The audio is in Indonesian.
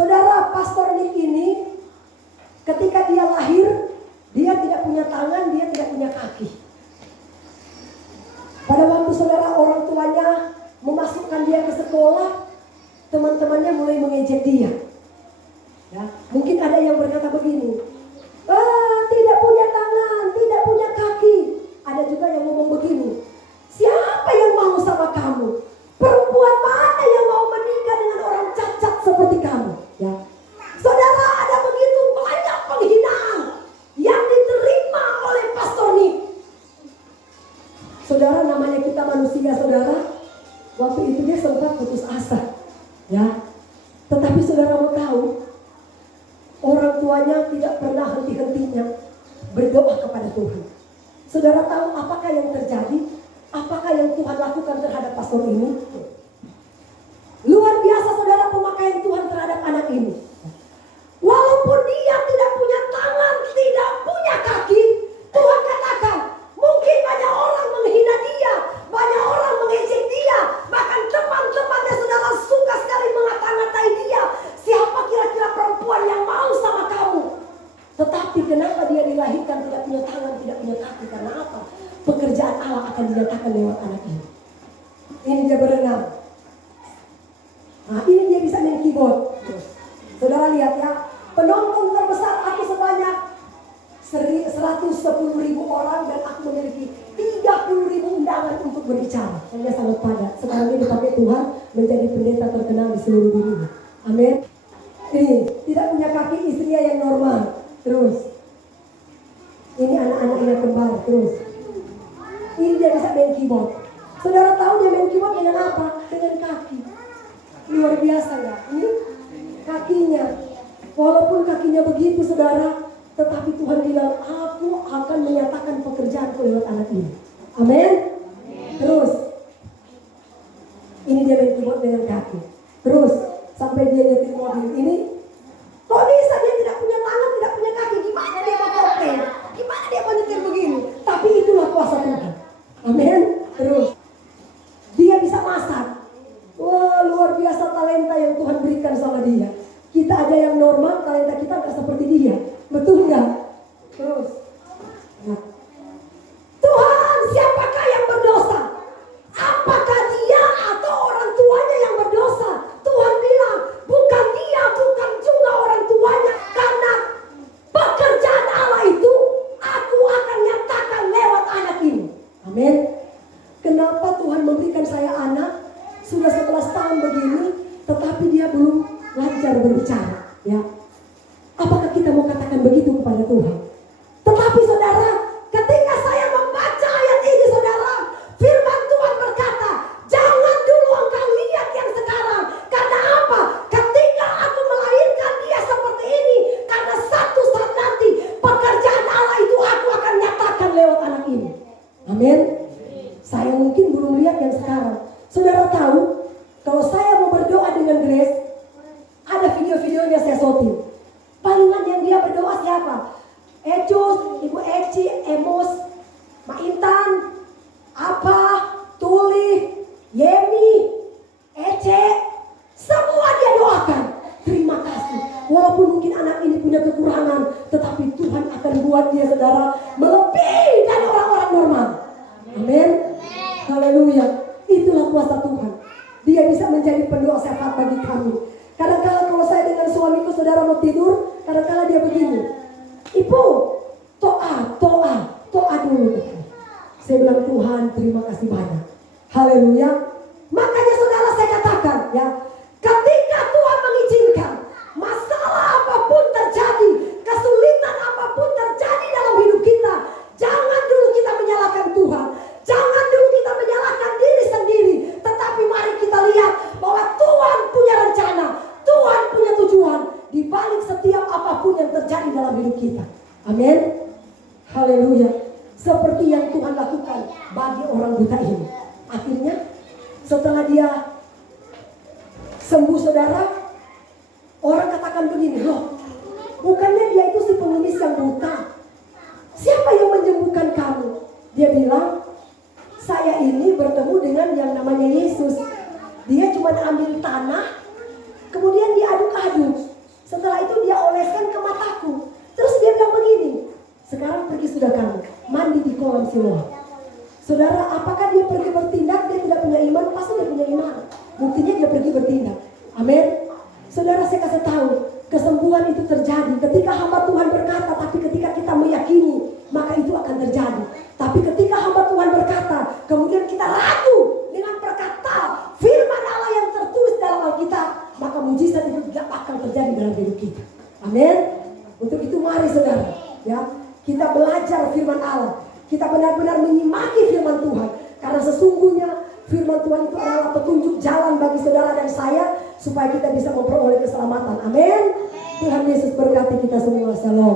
Saudara, Pastor Nick ini ketika dia lahir, dia tidak punya tangan, dia tidak punya kaki. Pada waktu saudara orang tuanya memasukkan dia ke sekolah, teman-temannya mulai mengejek dia. Ya, mungkin ada yang berkata begini, tidak punya tangan, tidak punya kaki. Ada juga yang ngomong begini, siapa yang mau sama kamu? Perempuan mana yang mau menikah dengan orang cacat seperti kamu? Ya, saudara, ada begitu banyak penghinaan yang diterima oleh Pastor Nick. Saudara, namanya kita manusia, saudara. Waktu itu dia sempat putus asa, ya. Tetapi saudara mau tahu, orang tuanya tidak pernah henti-hentinya berdoa kepada Tuhan. Saudara tahu apakah yang terjadi? Apakah yang Tuhan lakukan terhadap pastor ini? Luar biasa saudara pemakaian Tuhan terhadap anak ini. Walaupun dia tidak punya tangan, tidak punya kaki, Tuhan katakan, mungkin banyak orang menghina dia, banyak orang mengejek dia, bahkan teman-temannya saudara suka sekali mengata-ngatai dia. Siapa kira-kira perempuan yang mau sama kamu? Tetapi kenapa dia dilahirkan tidak punya tangan, tidak punya kaki? Karena apa? Pekerjaan Allah akan dinyatakan lewat anak ini. Ini dia berenang. Nah, ini dia bisa main keyboard. Saudara lihat ya, penonton terbesar aku sebanyak 110.000 orang dan aku memiliki 30.000 undangan untuk berbicara. Saya sangat padat. Sekarang ini dipakai Tuhan menjadi pendeta terkenal di seluruh dunia. Amin. Ini tidak punya kaki, istrinya yang normal. Terus ini anak-anaknya kembar. Terus ini dia bisa main keyboard. Saudara tahu dia main keyboard dengan apa? Dengan kaki. Luar biasa ya. Ini kakinya. Walaupun kakinya begitu saudara, tetapi Tuhan bilang, aku akan menyatakan pekerjaanku lewat anak ini. Amin. Terus ini dia main keyboard dengan kaki. Terus sampai dia nyetir mobil. Ini kok bisa dia tidak punya tangan, tidak punya kaki? Gimana dia mau komplain? Gimana dia mau nyetir begini? Tapi itulah kuasa Tuhan. Amin. Terus dia bisa masak. Wah, luar biasa talenta yang Tuhan berikan sama dia. Kita aja yang normal, talenta kita nggak seperti dia. Betul nggak? Terus nah. Tuhan, siapakah yang berdosa? Apakah dia atau orang tuanya yang berdosa? Tuhan bilang, bukan dia, bukan juga orang tuanya. Karena pekerjaan Allah itu aku akan nyatakan lewat anak ini. Amin. Kenapa Tuhan memberikan saya anak? Sudah 11 tahun begini, tetapi dia belum lancar berbicara. Ya, apakah kita mau katakan begitu kepada Tuhan? Tetapi saudara, ketika saya membaca ayat ini saudara, firman Tuhan berkata, jangan dulu engkau lihat yang sekarang. Karena apa? Ketika aku melahirkan dia seperti ini, karena satu saat nanti pekerjaan Allah itu aku akan nyatakan lewat anak ini. Amin. Saya mungkin belum lihat yang sekarang. Saudara tahu, kalau saya mau berdoa dengan Grace, ada video-videonya saya shooting. Palingan yang dia berdoa siapa? Ecus, Ibu Eci, Emos, Mak Intan, Abah, Tuli, Yemi, Ece, semua dia doakan. Terima kasih. Walaupun mungkin anak ini punya kekurangan, tetapi Tuhan akan buat dia saudara melebihi dari orang-orang normal. Amin. Haleluya. Itulah kuasa Tuhan. Dia bisa menjadi pendoa syafaat bagi kami. Kadang-kala kalau saya dengan suamiku saudara mau tidur, kadang-kala dia begini, Ibu, toa dulu. Saya bilang, Tuhan terima kasih banyak. Haleluya. Makanya saudara saya katakan ya, ketika Tuhan mengizinkan masalah apapun terjadi, kesulitan apapun terjadi dalam hidup kita, jangan dulu kita menyalahkan Tuhan. Jangan dulu kita menyalahkan diri sendiri. Tetapi mari kita lihat bahwa Tuhan punya rencana, Tuhan punya tujuan di balik setiap apapun yang terjadi dalam hidup kita. Amin. Haleluya. Seperti yang Tuhan lakukan bagi orang buta ini. Akhirnya setelah dia sembuh saudara, orang katakan begini, loh, bukannya dia itu si pengemis yang buta? Siapa yang menyembuhkan kamu? Dia bilang, saya ini bertemu dengan yang namanya Yesus. Dia cuma ambil tanah, kemudian diaduk-aduk. Siloam. Saudara, apakah dia pergi bertindak? Dia tidak punya iman? Pasti dia punya iman. Buktinya dia pergi bertindak. Amin. Saudara, saya kasih tahu, kesembuhan itu terjadi ketika hamba Tuhan berkata. Tapi ketika kita meyakini, maka itu akan terjadi. Tapi ketika hamba Tuhan berkata, kemudian kita ragu dengan perkataan firman Allah yang tertulis dalam Alkitab, maka mujizat itu tidak akan terjadi dalam hidup kita. Amin. Untuk itu mari saudara, ya, kita belajar firman Allah. Kita benar-benar menyimaki firman Tuhan. Karena sesungguhnya firman Tuhan itu adalah petunjuk jalan bagi saudara dan saya, supaya kita bisa memperoleh keselamatan. Amin. Tuhan Yesus berkati kita semua. Shalom.